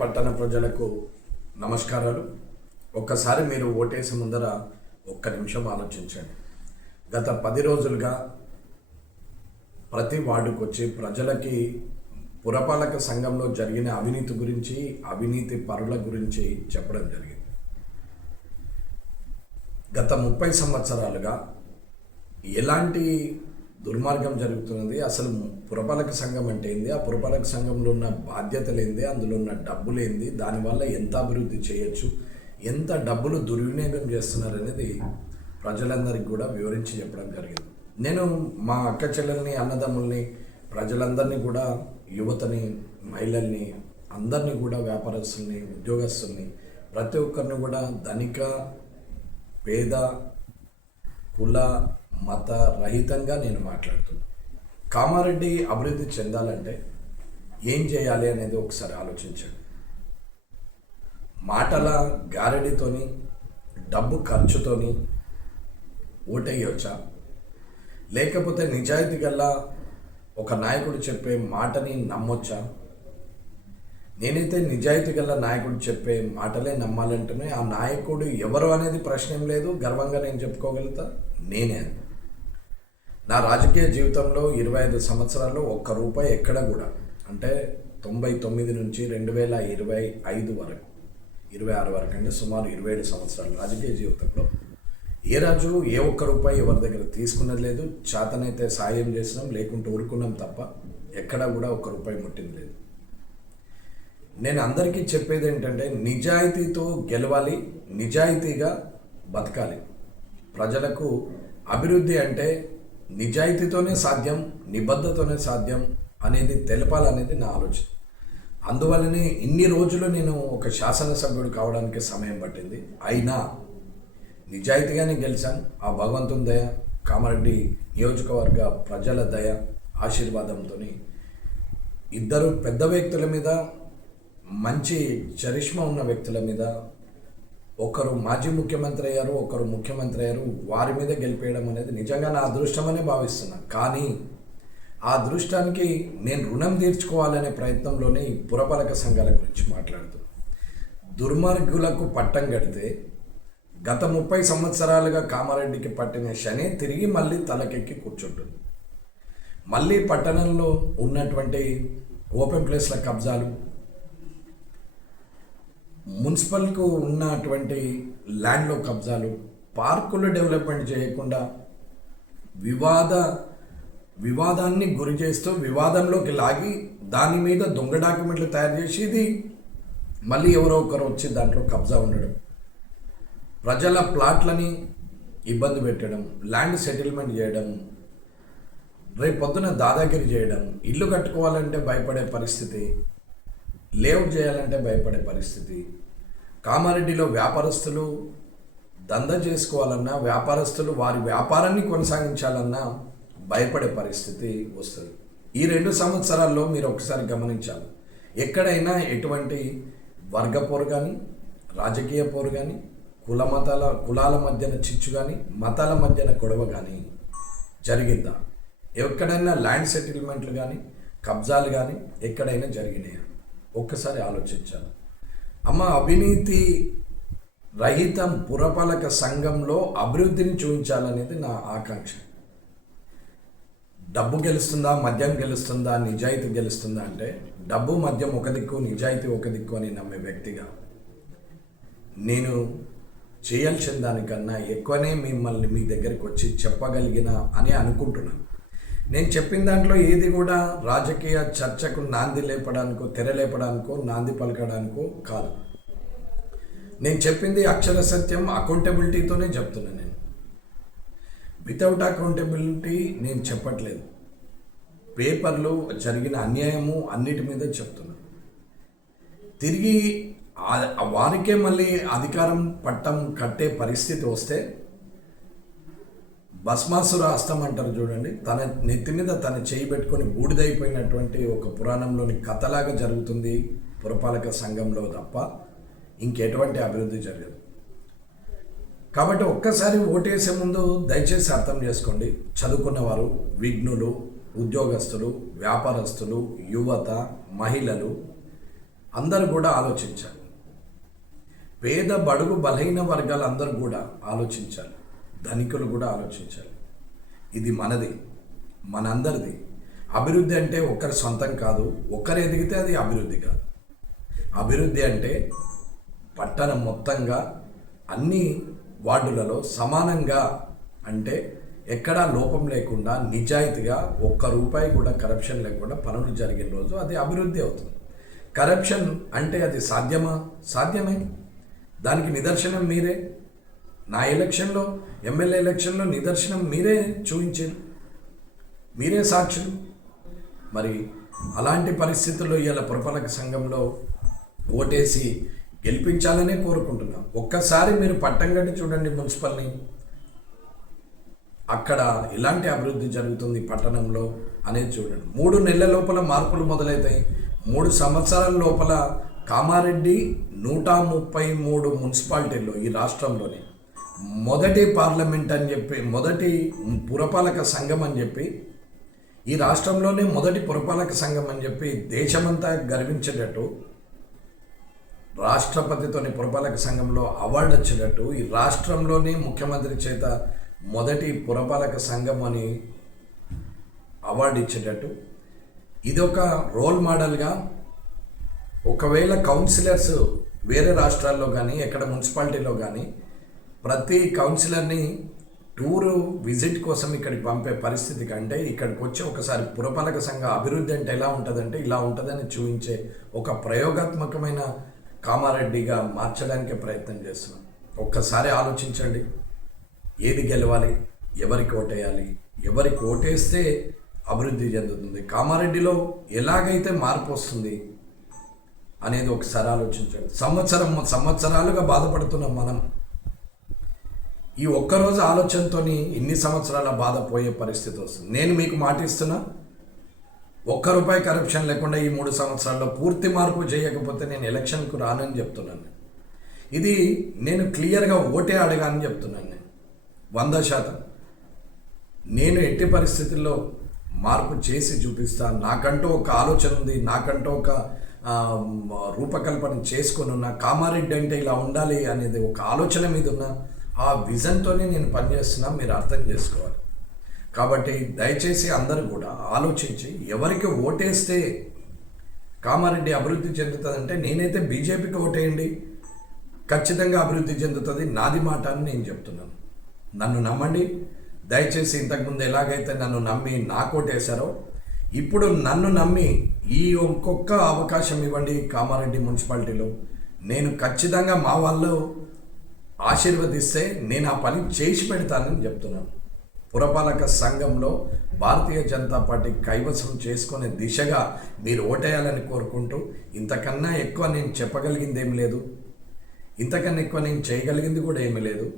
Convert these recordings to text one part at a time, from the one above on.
పట్టణ ప్రజలకు నమస్కారాలు. ఒక్కసారి మీరు ఓటేసి ముందర ఒక్క నిమిషం ఆలోచించండి. గత 10 రోజులుగా ప్రతి వార్డుకు వచ్చి ప్రజలకి పురపాలక సంఘంలో జరిగిన అవినీతి గురించి, అవినీతి పరుల గురించి చెప్పడం జరిగింది. గత 30 సంవత్సరాలుగా ఎలాంటి దుర్మార్గం జరుగుతున్నది, అసలు పురపాలక సంఘం అంటే ఏంది, ఆ పురపాలక సంఘంలో ఉన్న బాధ్యతలు ఏంది, అందులో ఉన్న డబ్బులు ఏంది, దానివల్ల ఎంత అభివృద్ధి చేయొచ్చు, ఎంత డబ్బులు దుర్వినియోగం చేస్తున్నారు అనేది ప్రజలందరికీ కూడా వివరించి చెప్పడం జరిగింది. నేను మా అక్క చెల్లెల్ని, అన్నదమ్ముల్ని, ప్రజలందరినీ కూడా, యువతని, మహిళల్ని, అందరినీ కూడా, వ్యాపారస్తుల్ని, ఉద్యోగస్తుల్ని, ప్రతి ఒక్కరిని కూడా ధనిక పేద కుల మత రహితంగా నేను మాట్లాడుతున్నాను. కామారెడ్డి అభివృద్ధి చెందాలంటే ఏం చేయాలి అనేది ఒకసారి ఆలోచించండి. మాటల గారడితోని, డబ్బు ఖర్చుతోని ఓటేయొచ్చా, లేకపోతే నిజాయితీ గల ఒక నాయకుడు చెప్పే మాటని నమ్మొచ్చా? నేనైతే నిజాయితీ గల నాయకుడు చెప్పే మాటలే నమ్మాలంటేనే ఆ నాయకుడు ఎవరు అనేది ప్రశ్న ఏం లేదు. గర్వంగా నేను చెప్పుకోగలుగుతా, నేనే. నా రాజకీయ జీవితంలో 25 సంవత్సరాల్లో ఒక్క రూపాయి ఎక్కడ కూడా, అంటే 99 నుంచి 2025 వరకు, 26 వరకు, అంటే సుమారు 27 సంవత్సరాలు రాజకీయ జీవితంలో ఏ రాజు ఏ ఒక్క రూపాయి ఎవరి దగ్గర తీసుకున్నది లేదు. చేతనైతే సాయం చేసినాం, లేకుంటే ఊరుకున్నాం తప్ప ఎక్కడా కూడా ఒక్క రూపాయి ముట్టింది లేదు. నేను అందరికీ చెప్పేది ఏంటంటే, నిజాయితీతో గెలవాలి, నిజాయితీగా బతకాలి. ప్రజలకు అభివృద్ధి అంటే నిజాయితీతోనే సాధ్యం, నిబద్ధతతోనే సాధ్యం అనేది తెలపాలనేది నా ఆలోచన. అందువల్లనే ఇన్ని రోజులు నేను ఒక శాసనసభ్యుడు కావడానికి సమయం పట్టింది. అయినా నిజాయితీగానే గెలిచాం. ఆ భగవంతుని దయ, కామారెడ్డి నియోజకవర్గ ప్రజల దయ, ఆశీర్వాదంతో ఇద్దరు పెద్ద వ్యక్తుల మీద, మంచి చరిష్మా ఉన్న వ్యక్తుల మీద, ఒకరు మాజీ ముఖ్యమంత్రి అయ్యారు, ఒకరు ముఖ్యమంత్రి అయ్యారు, వారి మీద గెలిపేయడం అనేది నిజంగా నా అదృష్టమనే భావిస్తున్నాను. కానీ ఆ అదృష్టానికి నేను రుణం తీర్చుకోవాలనే ప్రయత్నంలోనే ఈ పురపాలక సంఘాల గురించి మాట్లాడుతున్నాను. దుర్మార్గులకు పట్టం కడితే గత 30 సంవత్సరాలుగా కామారెడ్డికి పట్టిన శని తిరిగి మళ్ళీ తలకెక్కి కూర్చుంటుంది. మళ్ళీ పట్టణంలో ఉన్నటువంటి ఓపెన్ ప్లేస్ల కబ్జాలు, మున్సిపల్కు ఉన్నటువంటి ల్యాండ్లో కబ్జాలు, పార్కులు డెవలప్మెంట్ చేయకుండా వివాదాన్ని గురి చేస్తూ వివాదంలోకి లాగి దాని మీద దొంగ డాక్యుమెంట్లు తయారు చేసి ఇది మళ్ళీ ఎవరో ఒకరు వచ్చి దాంట్లో కబ్జా ఉండడం, ప్రజల ప్లాట్లని ఇబ్బంది పెట్టడం, ల్యాండ్ సెటిల్మెంట్ చేయడం, రేపు పొద్దున దాదాగిరి చేయడం, ఇల్లు కట్టుకోవాలంటే భయపడే పరిస్థితి, లేఅవుట్ చేయాలంటే భయపడే పరిస్థితి. కామారెడ్డిలో వ్యాపారస్తులు దందా చేసుకోవాలన్నా, వ్యాపారస్తులు వారి వ్యాపారాన్ని కొనసాగించాలన్నా భయపడే పరిస్థితి వస్తుంది. ఈ 2 సంవత్సరాల్లో మీరు ఒకసారి గమనించాలి, ఎక్కడైనా ఎటువంటి వర్గ పోరు కానీ, రాజకీయ పోరు కానీ, కులాల మధ్యన చిచ్చు కానీ, మతాల మధ్యన గొడవ కానీ జరిగిందా? ఎక్కడైనా ల్యాండ్ సెటిల్మెంట్లు కానీ, కబ్జాలు కానీ ఎక్కడైనా జరిగినాయా? ఒక్కసారి ఆలోచించాలి. అవినీతి రహితం పురపాలక సంఘంలో అభివృద్ధిని చూపించాలనేది నా ఆకాంక్ష. డబ్బు గెలుస్తుందా, మద్యం గెలుస్తుందా, నిజాయితీ గెలుస్తుందా అంటే డబ్బు మద్యం ఒక దిక్కు, నిజాయితీ ఒక దిక్కు అని నమ్మే వ్యక్తిగా నేను చేయాల్సిన దానికన్నా ఎక్కువనే మిమ్మల్ని మీ దగ్గరికి వచ్చి చెప్పగలిగిన అని అనుకుంటున్నాను. నేను చెప్పిన దాంట్లో ఏది కూడా రాజకీయ చర్చకు నాంది లేపడానికో, తెరలేపడానికో, నాంది పలకడానికో కాదు. నేను చెప్పింది అక్షర సత్యం, అకౌంటబిలిటీతోనే చెప్తున్నాను. నేను వితౌట్ అకౌంటబిలిటీ నేను చెప్పట్లేదు. పేపర్లో జరిగిన అన్యాయము అన్నిటి మీద చెప్తున్నాను. తిరిగి వారికే మళ్ళీ అధికారం పట్టం కట్టే పరిస్థితి వస్తే భస్మాసుర హస్తం అంటారు చూడండి, తన నెత్తి మీద తన చేయి పెట్టుకొని బూడిదైపోయినటువంటి ఒక పురాణంలోని కథలాగా జరుగుతుంది పురపాలక సంఘంలో తప్ప ఇంకెటువంటి అభివృద్ధి జరగదు. కాబట్టి ఒక్కసారి ఓటేసే ముందు దయచేసి అర్థం చేసుకోండి. చదువుకున్నవారు, విఘ్నులు, ఉద్యోగస్తులు, వ్యాపారస్తులు, యువత, మహిళలు అందరూ కూడా ఆలోచించాలి. పేద బడుగు బలహీన వర్గాలు అందరూ కూడా ఆలోచించాలి. ధనికులు కూడా ఆలోచించాలి. ఇది మనది, మనందరిది. అభివృద్ధి అంటే ఒక్కరి సొంతం కాదు. ఒక్కరు ఎదిగితే అది అభివృద్ధి కాదు. అభివృద్ధి అంటే పట్టణం మొత్తంగా అన్ని వార్డులలో సమానంగా, అంటే ఎక్కడా లోపం లేకుండా నిజాయితీగా ఒక్క రూపాయి కూడా కరప్షన్ లేకుండా పనులు జరిగిన రోజు అది అభివృద్ధి అవుతుంది. కరప్షన్ అంటే అది సాధ్యమా? సాధ్యమే. దానికి నిదర్శనం మీరే. నా ఎలక్షన్లో, ఎమ్మెల్యే ఎలక్షన్లో నిదర్శనం మీరే చూపించారు, మీరే సాక్షులు. మరి అలాంటి పరిస్థితుల్లో ఇవాళ పురపాలక సంఘంలో ఓటేసి గెలిపించాలనే కోరుకుంటున్నాం. ఒక్కసారి మీరు పట్టంగడి చూడండి మున్సిపల్ని, అక్కడ ఎలాంటి అభివృద్ధి జరుగుతుంది పట్టణంలో అనేది చూడండి. 3 నెలల లోపల మార్పులు మొదలవుతాయి. 3 సంవత్సరాల లోపల కామారెడ్డి 133 మున్సిపాలిటీల్లో ఈ రాష్ట్రంలోనే మొదటి పార్లమెంట్ అని చెప్పి, మొదటి పురపాలక సంఘం అని చెప్పి, ఈ రాష్ట్రంలోనే మొదటి పురపాలక సంఘం అని చెప్పి దేశమంతా గర్వించేటట్టు, రాష్ట్రపతితోని పురపాలక సంఘంలో అవార్డు వచ్చేటట్టు, ఈ రాష్ట్రంలోనే ముఖ్యమంత్రి చేత మొదటి పురపాలక సంఘం అని అవార్డు ఇచ్చేటట్టు, ఇది ఒక రోల్ మోడల్గా. ఒకవేళ కౌన్సిలర్స్ వేరే రాష్ట్రాల్లో కానీ ఎక్కడ మున్సిపాలిటీలో కానీ ప్రతి కౌన్సిలర్ని టూరు విజిట్ కోసం ఇక్కడికి పంపే పరిస్థితి కంటే ఇక్కడికి వచ్చి ఒకసారి పురపాలక సంఘ అభివృద్ధి అంటే ఎలా ఉంటుందంటే ఇలా ఉంటుందని చూపించే ఒక ప్రయోగాత్మకమైన కామారెడ్డిగా మార్చడానికి ప్రయత్నం చేస్తున్నాం. ఒక్కసారి ఆలోచించండి, ఏది గెలవాలి, ఎవరికి ఓటేయాలి, ఎవరికి ఓటేస్తే అభివృద్ధి చెందుతుంది, కామారెడ్డిలో ఎలాగైతే మార్పు వస్తుంది అనేది ఒకసారి ఆలోచించండి. సంవత్సరాలుగా బాధపడుతున్నాం మనం. ఈ ఒక్కరోజు ఆలోచనతో ఇన్ని సంవత్సరాల బాధ పోయే పరిస్థితి వస్తుంది. నేను మీకు మాట ఇస్తున్నా, ₹1 కరప్షన్ లేకుండా ఈ 3 సంవత్సరాల్లో పూర్తి మార్పు చేయకపోతే నేను ఎలక్షన్కు రానని చెప్తున్నాను. ఇది నేను క్లియర్గా ఓటే అడగాలని చెప్తున్నాను. నేను 100% నేను ఎట్టి పరిస్థితుల్లో మార్పు చేసి చూపిస్తాను. నాకంటూ ఒక ఆలోచన ఉంది, నాకంటూ ఒక రూపకల్పన చేసుకొని ఉన్న, కామారెడ్డి అంటే ఇలా ఉండాలి అనేది ఒక ఆలోచన మీద ఉన్న, ఆ విజన్తోనే నేను పనిచేస్తున్నా, మీరు అర్థం చేసుకోవాలి. కాబట్టి దయచేసి అందరూ కూడా ఆలోచించి ఎవరికి ఓటేస్తే కామారెడ్డి అభివృద్ధి చెందుతుందంటే, నేనైతే బీజేపీకి ఓటేయండి, ఖచ్చితంగా అభివృద్ధి చెందుతుంది, నాది మాట అని నేను చెప్తున్నాను. నన్ను నమ్మండి. దయచేసి ఇంతకుముందు ఎలాగైతే నన్ను నమ్మి నాకు ఓటేశారో, ఇప్పుడు నన్ను నమ్మి ఈ ఒక్కొక్క అవకాశం ఇవ్వండి. కామారెడ్డి మున్సిపాలిటీలో నేను ఖచ్చితంగా మా వాళ్ళు ఆశీర్వదిస్తే నేను ఆ పని చేసి పెడతానని చెప్తున్నాను. పురపాలక సంఘంలో భారతీయ జనతా పార్టీ కైవసం చేసుకునే దిశగా మీరు ఓటేయాలని కోరుకుంటూ, ఇంతకన్నా ఎక్కువ నేను చెప్పగలిగింది ఏమి లేదు, ఇంతకన్నా ఎక్కువ నేను చేయగలిగింది కూడా ఏమీ లేదు.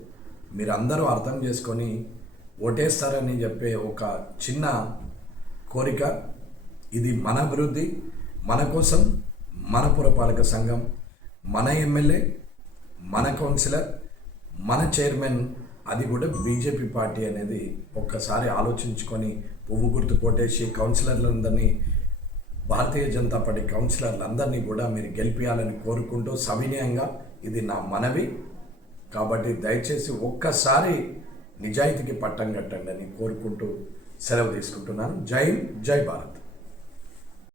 మీరు అందరూ అర్థం చేసుకొని ఓటేస్తారని చెప్పే ఒక చిన్న కోరిక. ఇది మన అభివృద్ధి, మన కోసం, మన పురపాలక సంఘం, మన ఎమ్మెల్యే, మన కౌన్సిలర్, మన చైర్మన్, అది కూడా బీజేపీ పార్టీ అనేది ఒక్కసారి ఆలోచించుకొని పువ్వు గుర్తు కొట్టేసి కౌన్సిలర్లందరినీ, భారతీయ జనతా పార్టీ కౌన్సిలర్లందరినీ కూడా మీరు గెలిపించాలని కోరుకుంటూ సవినయంగా ఇది నా మనవి. కాబట్టి దయచేసి ఒక్కసారి నిజాయితీకి పట్టం కట్టండి అని కోరుకుంటూ సెలవు తీసుకుంటున్నాను. జై హింద్, జై భారత్.